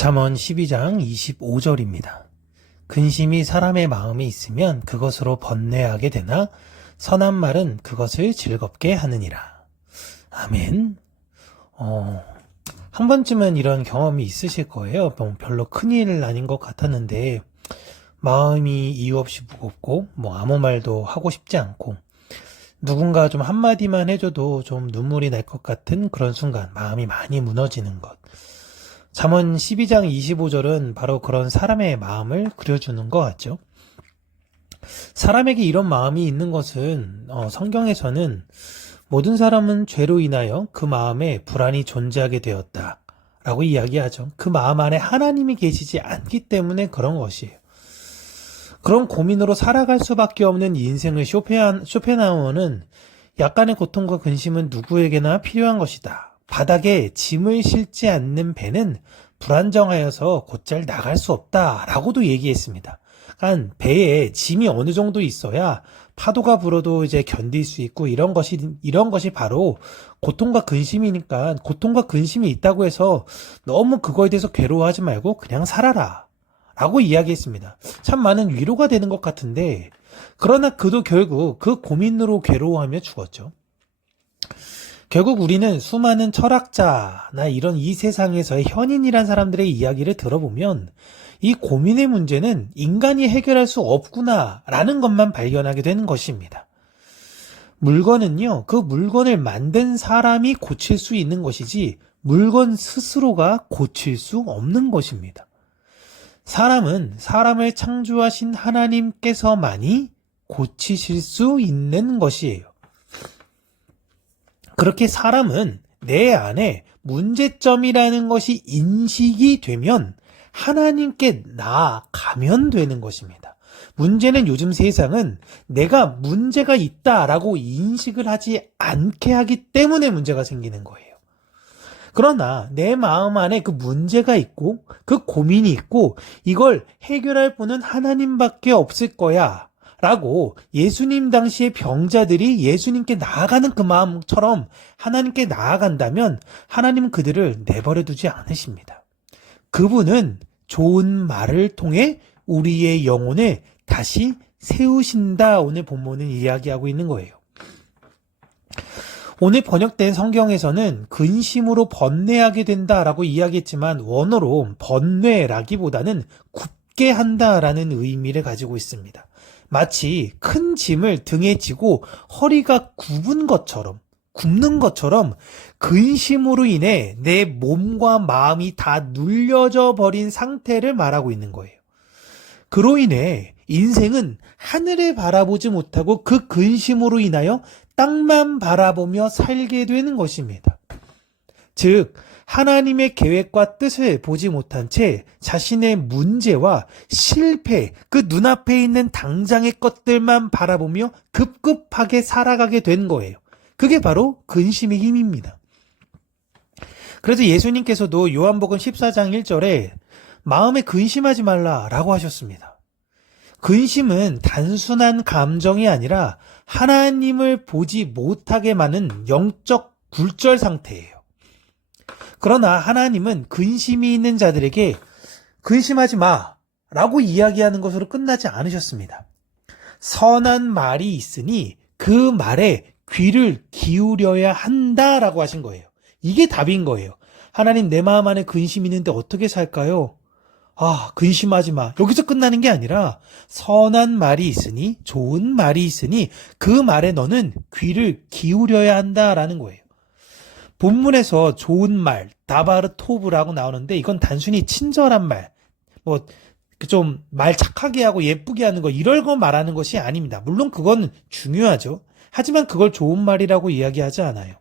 잠언 12장 25절입니다. 근심이 사람의 마음에 있으면 그것으로 번뇌하게 되나 선한 말은 그것을 즐겁게 하느니라. 아멘. 한 번쯤은 이런 경험이 있으실 거예요. 별로 큰일 아닌 것 같았는데 마음이 이유 없이 무겁고 아무 말도 하고 싶지 않고 누군가 좀 한마디만 해줘도 좀 눈물이 날 것 같은 그런 순간 마음이 많이 무너지는 것. 잠언 12장 25절은 바로 그런 사람의 마음을 그려주는 것 같죠. 사람에게 이런 마음이 있는 것은 성경에서는 모든 사람은 죄로 인하여 그 마음에 불안이 존재하게 되었다 라고 이야기하죠. 그 마음 안에 하나님이 계시지 않기 때문에 그런 것이에요. 그런 고민으로 살아갈 수밖에 없는 인생을 쇼펜하우어는 약간의 고통과 근심은 누구에게나 필요한 것이다. 바닥에 짐을 실지 않는 배는 불안정하여서 곧잘 나갈 수 없다라고도 얘기했습니다. 그러니까 배에 짐이 어느 정도 있어야 파도가 불어도 이제 견딜 수 있고 이런 것이 바로 고통과 근심이니까 고통과 근심이 있다고 해서 너무 그거에 대해서 괴로워하지 말고 그냥 살아라 라고 이야기했습니다. 참 많은 위로가 되는 것 같은데 그러나 그도 결국 그 고민으로 괴로워하며 죽었죠. 결국 우리는 수많은 철학자나 이런 이 세상에서의 현인이란 사람들의 이야기를 들어보면 이 고민의 문제는 인간이 해결할 수 없구나라는 것만 발견하게 되는 것입니다. 물건은요, 그 물건을 만든 사람이 고칠 수 있는 것이지 물건 스스로가 고칠 수 없는 것입니다. 사람은 사람을 창조하신 하나님께서만이 고치실 수 있는 것이에요. 그렇게 사람은 내 안에 문제점이라는 것이 인식이 되면 하나님께 나아가면 되는 것입니다. 문제는 요즘 세상은 내가 문제가 있다라고 인식을 하지 않게 하기 때문에 문제가 생기는 거예요. 그러나 내 마음 안에 그 문제가 있고 그 고민이 있고 이걸 해결할 분은 하나님밖에 없을 거야 라고 예수님 당시의 병자들이 예수님께 나아가는 그 마음처럼 하나님께 나아간다면 하나님은 그들을 내버려 두지 않으십니다. 그분은 좋은 말을 통해 우리의 영혼을 다시 세우신다. 오늘 본문은 이야기하고 있는 거예요. 오늘 번역된 성경에서는 근심으로 번뇌하게 된다라고 이야기했지만 원어로 번뇌라기보다는 굳게 한다라는 의미를 가지고 있습니다. 마치 큰 짐을 등에 지고 허리가 굽는 것처럼 근심으로 인해 내 몸과 마음이 다 눌려져 버린 상태를 말하고 있는 거예요. 그로 인해 인생은 하늘을 바라보지 못하고 그 근심으로 인하여 땅만 바라보며 살게 되는 것입니다. 즉 하나님의 계획과 뜻을 보지 못한 채 자신의 문제와 실패, 그 눈앞에 있는 당장의 것들만 바라보며 급급하게 살아가게 된 거예요. 그게 바로 근심의 힘입니다. 그래서 예수님께서도 요한복음 14장 1절에 마음에 근심하지 말라라고 하셨습니다. 근심은 단순한 감정이 아니라 하나님을 보지 못하게 만든 영적 굴절 상태예요. 그러나 하나님은 근심이 있는 자들에게 근심하지 마 라고 이야기하는 것으로 끝나지 않으셨습니다. 선한 말이 있으니 그 말에 귀를 기울여야 한다라고 하신 거예요. 이게 답인 거예요. 하나님 내 마음 안에 근심이 있는데 어떻게 살까요? 근심하지 마. 여기서 끝나는 게 아니라 선한 말이 있으니 좋은 말이 있으니 그 말에 너는 귀를 기울여야 한다라는 거예요. 본문에서 좋은 말, 다바르 토브라고 나오는데 이건 단순히 친절한 말, 좀 말 착하게 하고 예쁘게 하는 거 이런 거 말하는 것이 아닙니다. 물론 그건 중요하죠. 하지만 그걸 좋은 말이라고 이야기하지 않아요.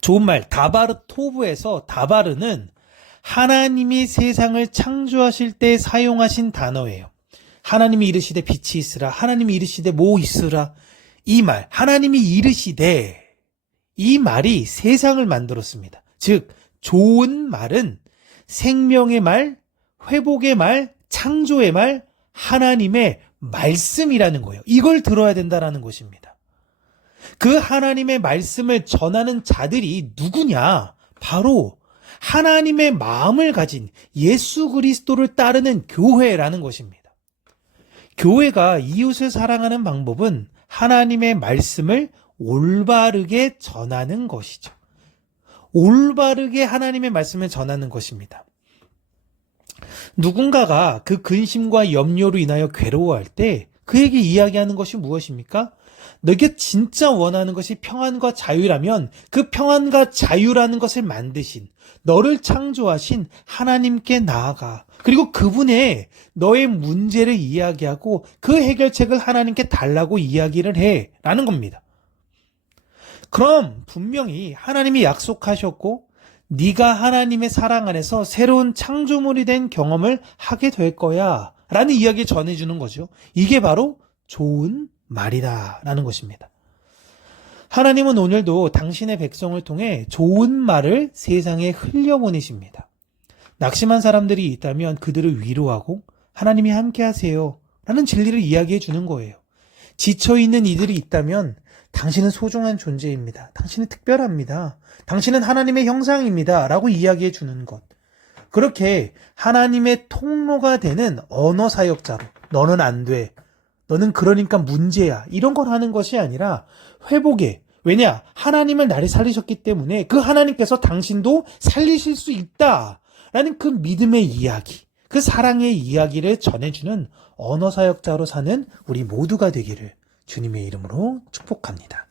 좋은 말, 다바르 토브에서 다바르는 하나님이 세상을 창조하실 때 사용하신 단어예요. 하나님이 이르시되 빛이 있으라, 하나님이 이르시되 뭐 있으라. 이 말, 하나님이 이르시되 이 말이 세상을 만들었습니다. 즉 좋은 말은 생명의 말, 회복의 말, 창조의 말, 하나님의 말씀이라는 거예요. 이걸 들어야 된다는 것입니다. 그 하나님의 말씀을 전하는 자들이 누구냐? 바로 하나님의 마음을 가진 예수 그리스도를 따르는 교회라는 것입니다. 교회가 이웃을 사랑하는 방법은 하나님의 말씀을 올바르게 전하는 것이죠. 올바르게 하나님의 말씀을 전하는 것입니다. 누군가가 그 근심과 염려로 인하여 괴로워할 때 그에게 이야기하는 것이 무엇입니까? 너에게 진짜 원하는 것이 평안과 자유라면 그 평안과 자유라는 것을 만드신, 너를 창조하신 하나님께 나아가. 그리고 그분의 너의 문제를 이야기하고 그 해결책을 하나님께 달라고 이야기를 해. 라는 겁니다. 그럼 분명히 하나님이 약속하셨고 네가 하나님의 사랑 안에서 새로운 창조물이 된 경험을 하게 될 거야 라는 이야기를 전해주는 거죠. 이게 바로 좋은 말이다 라는 것입니다. 하나님은 오늘도 당신의 백성을 통해 좋은 말을 세상에 흘려보내십니다. 낙심한 사람들이 있다면 그들을 위로하고 하나님이 함께 하세요 라는 진리를 이야기해 주는 거예요. 지쳐있는 이들이 있다면 당신은 소중한 존재입니다. 당신은 특별합니다. 당신은 하나님의 형상입니다. 라고 이야기해 주는 것. 그렇게 하나님의 통로가 되는 언어 사역자로 너는 안 돼. 너는 그러니까 문제야. 이런 걸 하는 것이 아니라 회복에. 왜냐? 하나님을 나를 살리셨기 때문에 그 하나님께서 당신도 살리실 수 있다. 라는 그 믿음의 이야기, 그 사랑의 이야기를 전해주는 언어 사역자로 사는 우리 모두가 되기를 주님의 이름으로 축복합니다.